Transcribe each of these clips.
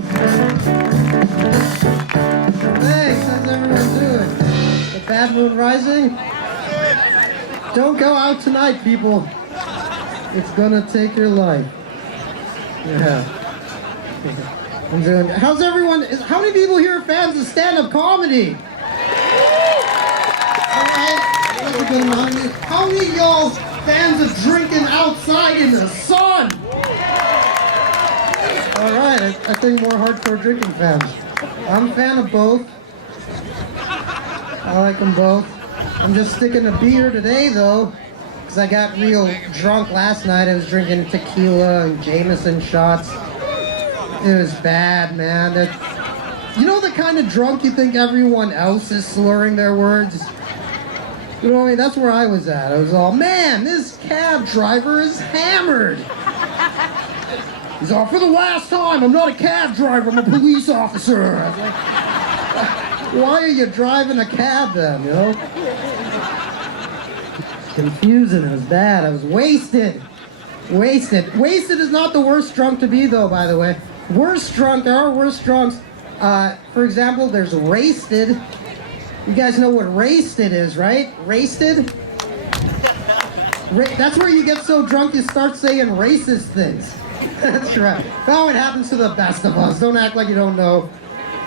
Thanks, how's everyone doing? The bad moon rising? Don't go out tonight, people. It's gonna take your life. Yeah. I'm doing. How's everyone? How many people here are fans of stand-up comedy? Alright, that's a good amount. How many of y'all fans of drinking outside in the sun? Alright, I think more hardcore drinking fans. I'm a fan of both. I like them both. I'm just sticking to beer today though, because I got real drunk last night. I was drinking tequila and Jameson shots. It was bad, man. You know the kind of drunk you think everyone else is slurring their words? You know what I mean? That's where I was at. I was all, man, this cab driver is hammered. He's all, for the last time, I'm not a cab driver, I'm a police officer. I was like, why are you driving a cab then, you know? Confusing, it was bad. I was wasted. Wasted. Wasted is not the worst drunk to be though, by the way. Worst drunk, there are worse drunks. For example, there's wasted. You guys know what wasted is, right? Wasted? That's where you get so drunk you start saying racist things. That's right. Oh, it happens to the best of us. Don't act like you don't know.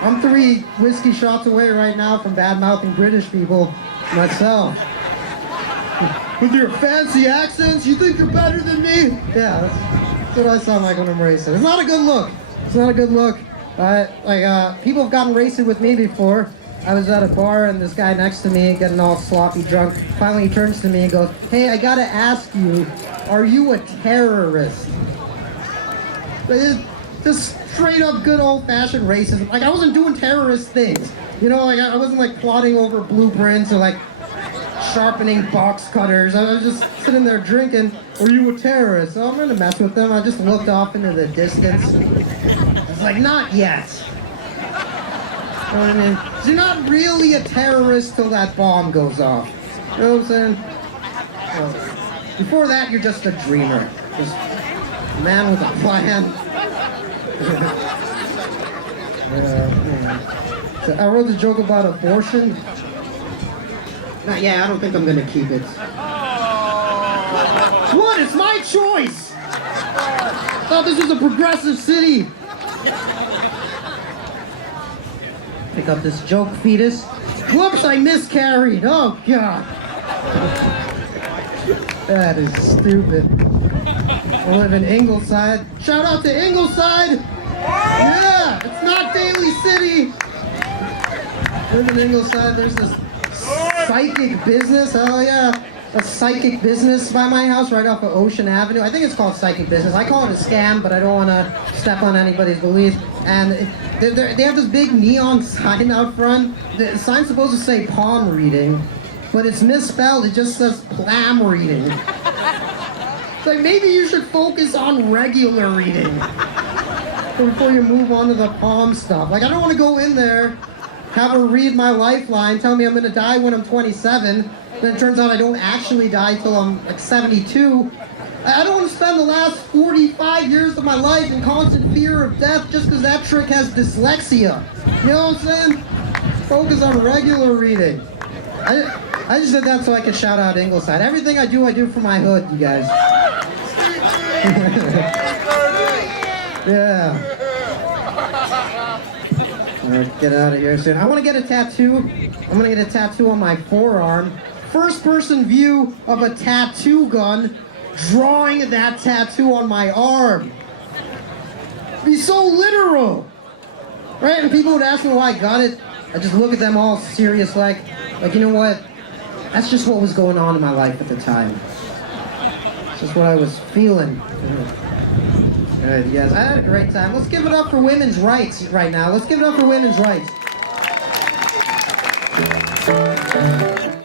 I'm 3 whiskey shots away right now from bad-mouthing British people myself. With your fancy accents, you think you're better than me? Yeah, that's what I sound like when I'm racist. It's not a good look. It's not a good look. People have gotten racist with me before. I was at a bar and this guy next to me getting all sloppy drunk. Finally he turns to me and goes, hey, I gotta ask you, are you a terrorist? Just straight up good old-fashioned racism. Like, I wasn't doing terrorist things. You know, like, I wasn't, like, plotting over blueprints or, like, sharpening box cutters. I was just sitting there drinking. Were you a terrorist? So I'm gonna mess with them. I just looked off into the distance. I was like, not yet. You know what I mean? So you're not really a terrorist till that bomb goes off. You know what I'm saying? Well, before that, you're just a dreamer. Just a man with a plan. So I wrote the joke about abortion. Yeah, I don't think I'm gonna keep it. What? It's my choice! I thought this was a progressive city. Pick up this joke, fetus. Whoops, I miscarried. Oh, God. That is stupid. I live in Ingleside. Shout out to Ingleside! Yeah! It's not Daly City! I live in Ingleside. There's this psychic business. Oh, yeah. A psychic business by my house right off of Ocean Avenue. I think it's called psychic business. I call it a scam, but I don't want to step on anybody's belief. And they have this big neon sign out front. The sign's supposed to say palm reading, but it's misspelled. It just says plam reading. It's like, maybe you should focus on regular reading before you move on to the palm stuff. Like, I don't want to go in there, have her read my lifeline, tell me I'm going to die when I'm 27, then it turns out I don't actually die till I'm like 72. I don't want to spend the last 45 years of my life in constant fear of death just because that trick has dyslexia. You know what I'm saying? Focus on regular reading. I just did that so I could shout out Ingleside. Everything I do for my hood, you guys. Yeah. Alright, get out of here soon. I want to get a tattoo. I'm going to get a tattoo on my forearm. First person view of a tattoo gun drawing that tattoo on my arm. Be so literal. Right? And people would ask me why I got it. I just look at them all serious like, you know what? That's just what was going on in my life at the time. It's just what I was feeling. Alright, you guys, I had a great time. Let's give it up for women's rights right now. Let's give it up for women's rights.